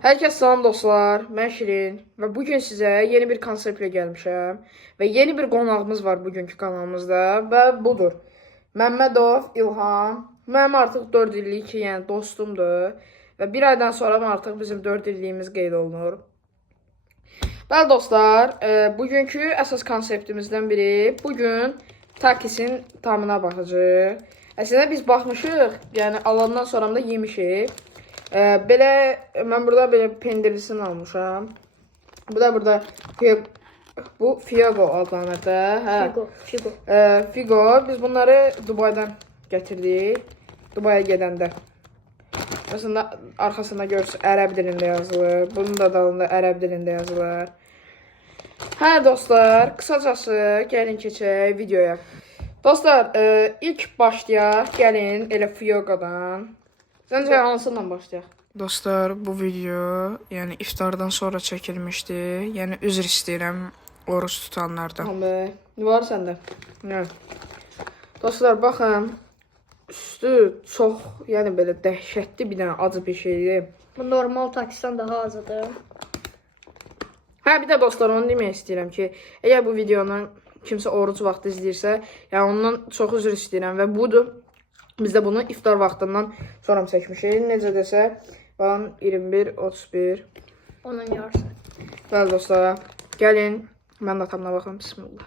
Herkese salam dostlar, mən Şirin və bugün sizə yeni bir konseptlə gəlmişəm və yeni bir qonağımız var bugünkü kanalımızda və budur. Məmmədov İlham, mənim artıq 4 illik yəni dostumdur və bir aydan sonra artıq bizim 4 illiyimiz qeyd olunur. Bəli dostlar, bugünkü əsas konseptimizdən biri bugün takisin tamına baxacağıq. Əslində biz baxmışıq, yəni alandan sonra da yemişik. Belə mən burada belə pendirlisini almışam. Bu da burada bu Figo adlanır da. Hə. Figo. Biz bunları Dubaydan gətirdik. Dubaya gedəndə. Aslında arxasında görürsünüz ərəb dilində yazılır. Bunun da dalında ərəb dilində yazılır. Hə dostlar, qısacası gəlin keçək videoya. Dostlar, ilk başlayaq. Gəlin elə Figo'dan. Səncə hansından başlayaq? Dostlar, bu video yəni iftardan sonra çəkilmişdi. Yəni üzr istəyirəm oruç tutanlardan. Nə var səndə? Nə? Dostlar, baxın. Üstü çox, yəni belə dəhşətli bir dənə acı bir şeydir. Bu normal takisdən daha azıdır. Hə, bir də dostlar, onu demək istəyirəm ki, əgər bu videonu kimsə oruc vaxtı izləyirsə, yəni ondan çox üzr istəyirəm və budur. Biz də bunu iftar vaxtından sonra çəkmişik. Necə desək, 21, 31. Onun yarısı. Bəli dostlar, gəlin. Mən də tamına baxım. Bismillah.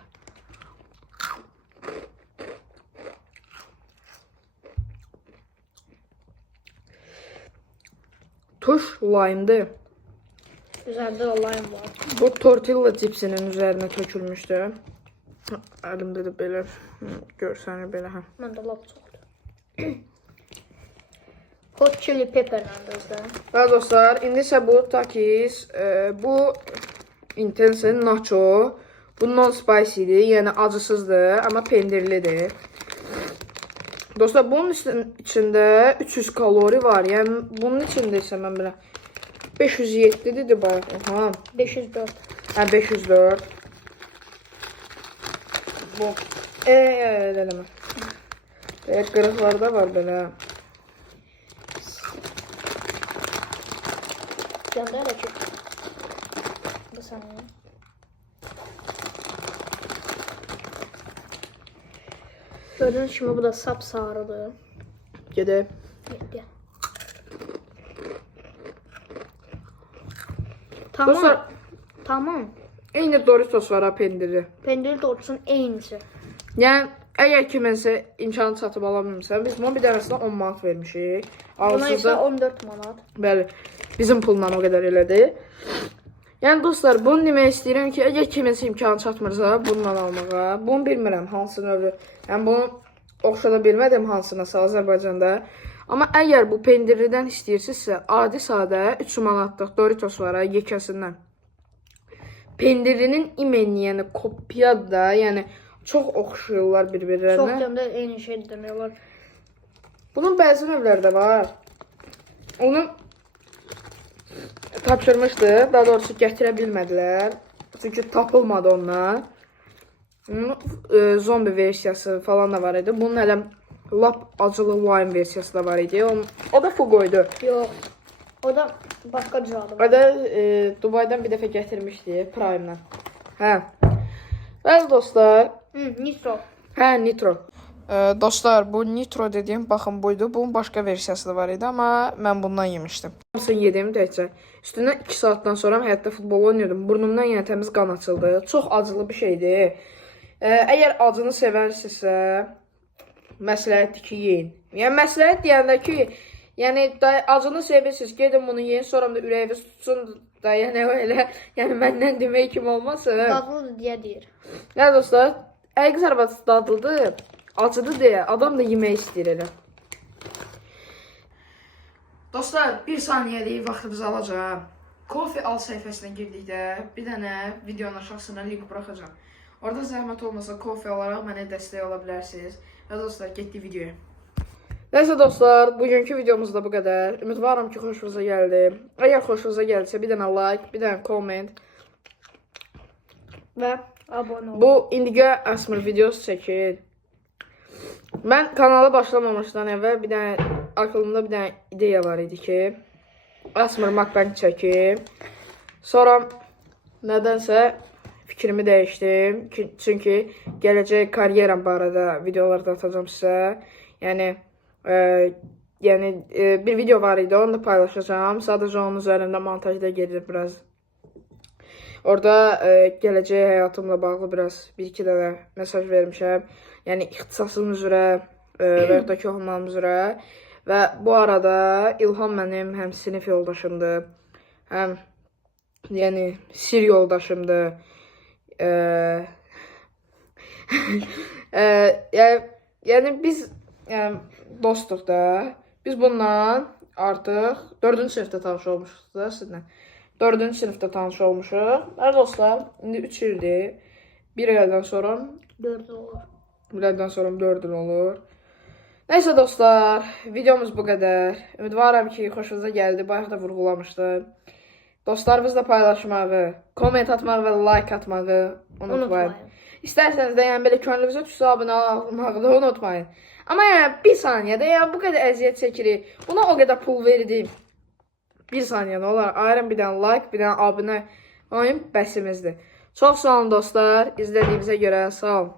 Tuş lime'dır. Üzərdə də lime var. Bu tortilla cipsinin üzərinə tökülmüşdü. Əlimdə də belə görsənir belə. Məndə lap çoxdur. Hot chili pepperlə özdə. Bəli dostlar, indi isə bu takis, bu intense nacho, bu non-spicy'dir, yəni acısızdır, amma pendirlidir. Dostlar, bunun içində 300 kalori var, yəni bunun içində isə mən belə 507-dir bayaq. Aha. 504. Hə, 504. Bu, eləmə. Qırıqlar da var belə. Yanda elə ki. Bu saniyə. Gördüğünüz kimi bu da sapsarıdır. Gedək. Yedi. Tamam. Dostlar, Tamam. eyni Doritos var ha, pendiri. Pendir doğrusun eynisi. Yəni, əgər kiminsə imkanı çatıb ala bilmirsə, biz buna bir dənəsinə 10 manat vermişik. Buna isə 14 manat. Bəli, bizim pulla o qədər elədi. Yəni dostlar, bunu demək istəyirəm ki, əgər kiminsə imkanı çatmırsa, bununla almağa. Bunu bilmirəm hansı növü. Yəni bunu oxşada bilmədim hansınasa Azərbaycanda. Amma əgər bu pendirlidən istəyirsinizsə, adi sadə 3 manatlıq Doritos var ha, yekəsindən. Pendirlinin imeni, yəni kopyadır da, yəni çox oxşuyurlar bir-birlərinə. Çox demdə eyni şey demək olar. Bunun bəzi növləri də var. Onu tapşırmışdı, daha doğrusu gətirə bilmədilər. Çünki tapılmadı ondan. Onun zombi versiyası falan da var idi. Bunun hələ lap acılı lime versiyası da var idi. O da Fugo'ydu. Yox. O da başqa cüradı O var. da Dubaydan bir dəfə gətirmişdi Prime'dan. Hə. Bəli dostlar. Nitro. Hə, Nitro. Dostlar, bu Nitro dediyim, baxın buydu. Bunun başqa versiyası da var idi, amma mən bundan yemişdim. Hamısını yedim təkcə. Üstündən 2 saatdan sonra həyatda futbol oynuyordum. Burnumdan yenə təmiz qan açıldı. Çox acılı bir şeydir. Əgər acını sevərsinizsə, məsləhətdir ki, yeyin. Yəni, məsləhət deyəndə ki, yəni, acını sevirsiniz, gedin bunu yeyin, sonra da ürəyiniz tutsun da, yəni, elə, yəni, məndən demək kimi olmasın. Dadlıdır deyə deyir. Nə dostlar, əgər zərbəti dadlıdır, acıdır deyə, adam da yemək istəyir elə. Dostlar, bir saniyəlik vaxtımızı alacağım. Coffee Al səhifəsinə girdikdə bir dənə videonun aşağısına link buraxacağım. Orada zəhmət olmasa Coffee alaraq mənə dəstək ola bilərsiniz. Və dostlar, getdik videoya. Nəysə dostlar, bugünkü videomuz da bu qədər. Ümidvaram ki, xoşunuza gəldi. Əgər xoşunuza gəlsə, bir dənə like, bir dənə comment. Və abunə olun. Bu indigo əsmir videosu çəkir. Mən kanala başlamamışdan əvvəl bir dənə aklımda bir dənə ideya var idi ki, Asmır mukbang çəkim. Sonra nədənsə fikrimi dəyişdim. Çünki gələcək karyeram barədə videolar da atacağım sizə. Yəni bir video var idi, onu da paylaşacağım. Sadəcə onun üzərində montajda gedir biraz. Orada gələcək həyatımla bağlı biraz bir-iki dənə mesaj vermişəm. Yəni ixtisasım üzrə və ya da ki, oxumam üzrə. Və bu arada İlham mənim həm sinif yoldaşımdır, həm yəni sir yoldaşımdır. Yəni biz dostuq da. Biz bundan artıq 4-cü sinifdə tanış olmuşuq da sizlə. 4-cü sinifdə tanış olmuşuq. Dostlar, indi 3 ildir. Bir ildən sonra 4 olur. bir ildən sonra 4 il olur. Nəysə dostlar, videomuz bu qədər. Ümidvaram ki, xoşunuza gəldi. Bayaq da vurğulamışdım. Dostlarınızla paylaşmağı, komment atmağı və like atmağı unutmayın. İstərseniz də yəni belə könlünüzə düşsə abunə olmağı da unutmayın. Amma yəni bir saniyədə yəni bu qədər əziyyət çəkirik. Buna o qədər pul verdim. Bir saniyə nə olar? Ayırın bir dənə like, bir dənə abunə olun, bəsimizdir. Çox sağ olun dostlar. İzlədiyinizə görə sağ olun.